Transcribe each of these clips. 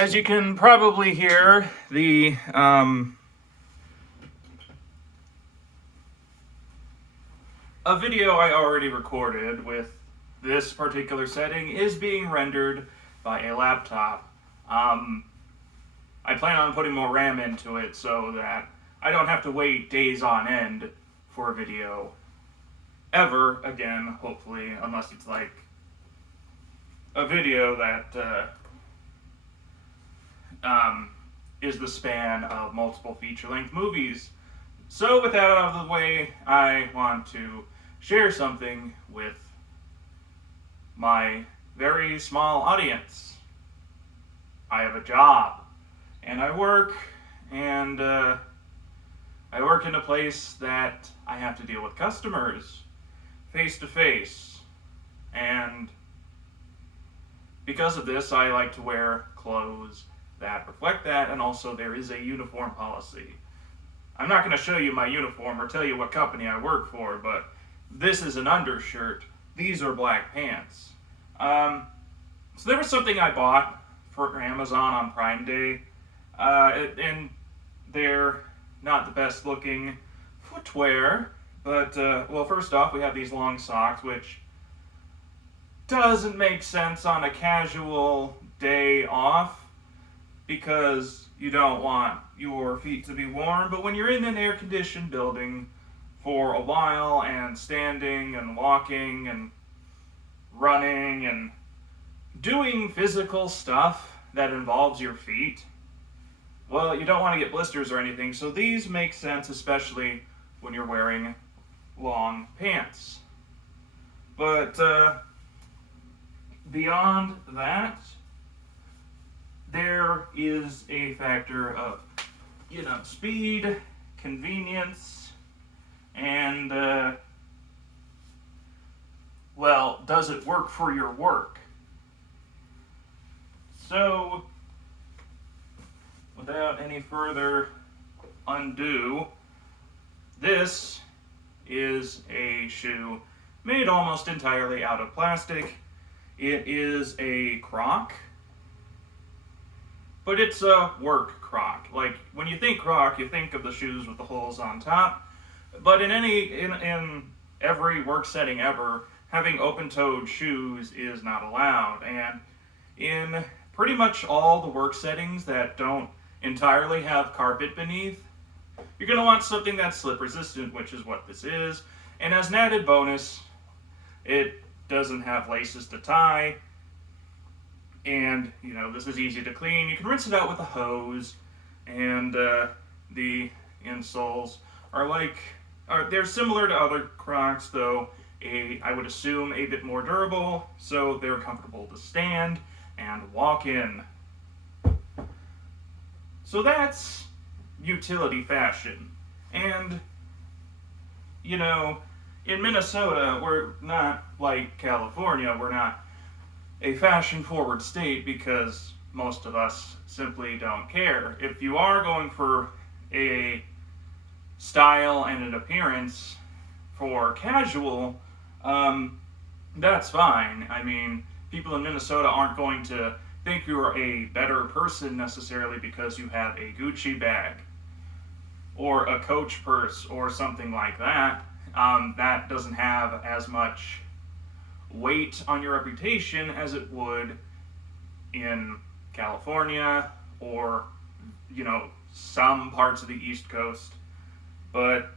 As you can probably hear, a video I already recorded with this particular setting is being rendered by a laptop. I plan on putting more RAM into it so that I don't have to wait days on end for a video ever again, hopefully, unless it's like a video that is the span of multiple feature-length movies. So with that out of the way, I want to share something with my very small audience. I have a job, and I work in a place that I have to deal with customers face to face, and because of this, I like to wear clothes that reflect that, and also there is a uniform policy. I'm not going to show you my uniform or tell you what company I work for, but this is an undershirt. These are black pants. So there was something I bought for Amazon on Prime Day, and they're not the best looking footwear, but, well, first off, we have these long socks, which doesn't make sense on a casual day off, because you don't want your feet to be warm, but when you're in an air-conditioned building for a while and standing and walking and running and doing physical stuff that involves your feet, well, you don't want to get blisters or anything, so these make sense, especially when you're wearing long pants. But beyond that, there is a factor of, speed, convenience, and, well, does it work for your work? So, without any further ado, this is a shoe made almost entirely out of plastic. It is a Croc, but it's a work Croc. Like, when you think Croc, you think of the shoes with the holes on top. But in every work setting ever, having open-toed shoes is not allowed. And in pretty much all the work settings that don't entirely have carpet beneath, you're going to want something that's slip-resistant, which is what this is. And as an added bonus, it doesn't have laces to tie. And, this is easy to clean. You can rinse it out with a hose, and the insoles they're similar to other Crocs, though I would assume a bit more durable, so they're comfortable to stand and walk in. So that's utility fashion. And, in Minnesota, we're not like California. We're not a fashion-forward state because most of us simply don't care. If you are going for a style and an appearance for casual, that's fine. I mean, people in Minnesota aren't going to think you're a better person necessarily because you have a Gucci bag or a Coach purse or something like that. That doesn't have as much weight on your reputation as it would in California or, some parts of the East Coast. But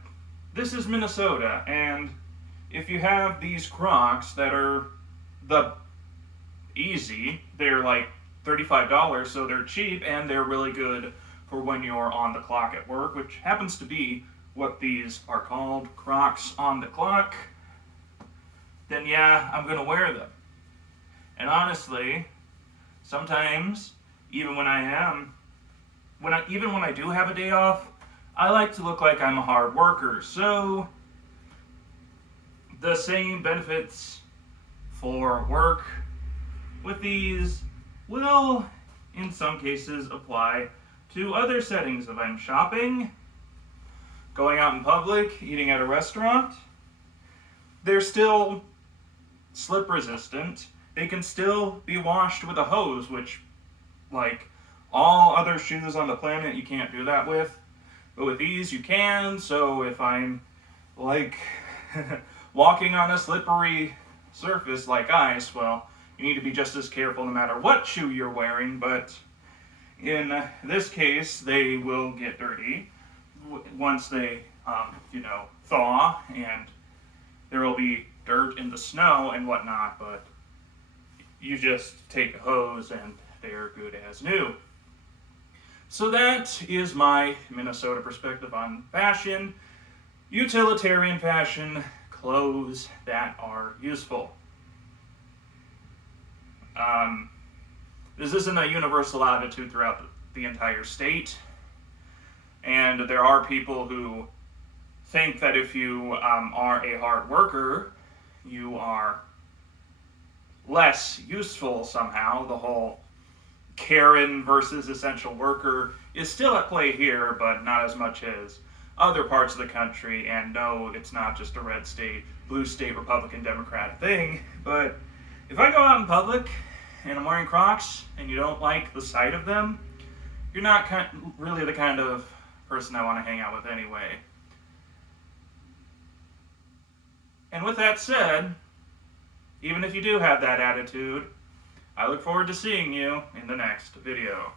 this is Minnesota, and if you have these Crocs that are they're like $35, so they're cheap and they're really good for when you're on the clock at work, which happens to be what these are called, Crocs on the clock, then yeah, I'm going to wear them. And honestly, sometimes, even when I do have a day off, I like to look like I'm a hard worker. So, the same benefits for work with these will, in some cases, apply to other settings. If I'm shopping, going out in public, eating at a restaurant, they're still slip resistant. They can still be washed with a hose, which, All other shoes on the planet you can't do that with, but with these you can. So if I'm like walking on a slippery surface like ice, well, you need to be just as careful no matter what shoe you're wearing. But in this case, they will get dirty once they, thaw, and there will be dirt in the snow and whatnot. But you just take a hose and they're good as new. So that is my Minnesota perspective on fashion, utilitarian fashion, clothes that are useful. This isn't a universal attitude throughout the entire state, and there are people who think that if you are a hard worker, you are less useful somehow. The whole Karen versus essential worker is still at play here, but not as much as other parts of the country. And no, it's not just a red state, blue state, Republican, Democrat thing. But if I go out in public and I'm wearing Crocs and you don't like the sight of them, you're not really the kind of person I want to hang out with anyway. And with that said, even if you do have that attitude, I look forward to seeing you in the next video.